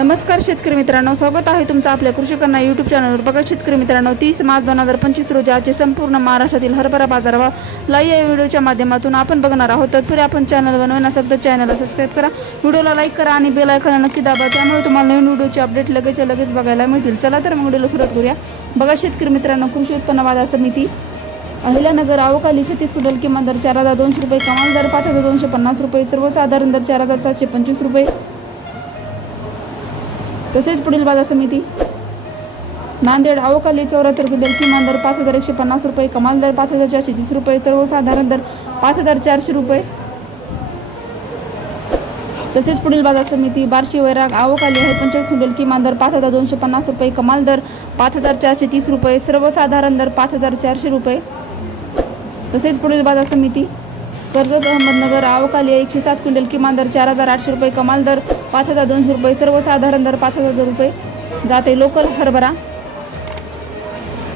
नमस्कार शेतकरी मित्रांनो स्वागत आहे तुमचं आपल्या कृषी कन्या यूट्यूब चॅनलवर बघा शेतकरी मित्रांनो तीस मार्च दोन हजार पंचवीस रोजी आजचे संपूर्ण महाराष्ट्रातील हरभरा बाजारभाव लाईव्ह या व्हिडिओच्या माध्यमातून आपण बघणार आहोत. तत्पूर्वी आपण चॅनल बनवून असेल तर चॅनलला सबस्क्राईब करा. व्हिडिओला लाईक करा आणि बेल आयकॉन नक्की दाबा. त्यामुळे तुम्हाला नवीन व्हिडिओचे अपडेट लगेच लगेच बघायला मिळतील. चला तर मग व्हिडिओला सुरुवात करूया. बघा शेतकरी मित्रांनो कृषी उत्पन्न बाजार समिती अहिल्यानगर अवकाली छत्तीस क्विंटल किमान दर चार हजार दोनशे रुपये कमाल दर पाच हजार दोनशे पन्नास रुपये सर्वसाधारण दर चार हजार सातशे पंचवीस रुपये. तसेच पुढील बाजार समिती. नांदेड अवकाली चौऱ्याहत्तर क्विंटल किमान दर पाच हजार एकशे पन्नास रुपये कमाल दर पाच हजार चारशे तीस रुपये सर्वसाधारण दर पाच हजार चारशे रुपये. तसेच पुढील बाजार समिती बार्शी वैराग अवकाली आहे पंचवीस क्विंटल किमान दर पाच हजार दोनशे पन्नास रुपये कमाल दर पाच हजार चारशे तीस रुपये सर्वसाधारण दर पाच हजार चारशे रुपये. तसेच पुढील बाजार समिती कर्जत अहमदनगर आवकाली एकशे सात क्विंटल किमान दर चार हजार आठशे रुपये कमाल दर पाच हजार दोनशे रुपये सर्वसाधारण दर पाच हजार रुपये जाते लोकल हरभरा.